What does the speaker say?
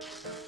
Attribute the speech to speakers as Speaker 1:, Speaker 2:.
Speaker 1: you